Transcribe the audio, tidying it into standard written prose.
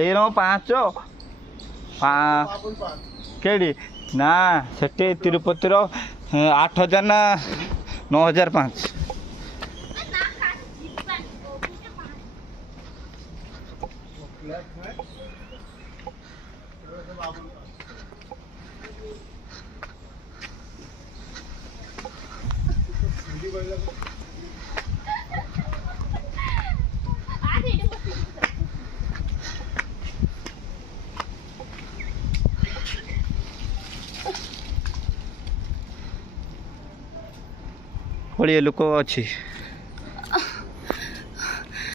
ଏଇ ର 5 କେଡ଼ି ନା ସେଠି ତିରୁପତିର 8,000 ନା 9,500। कोड़े लोक अच्छी।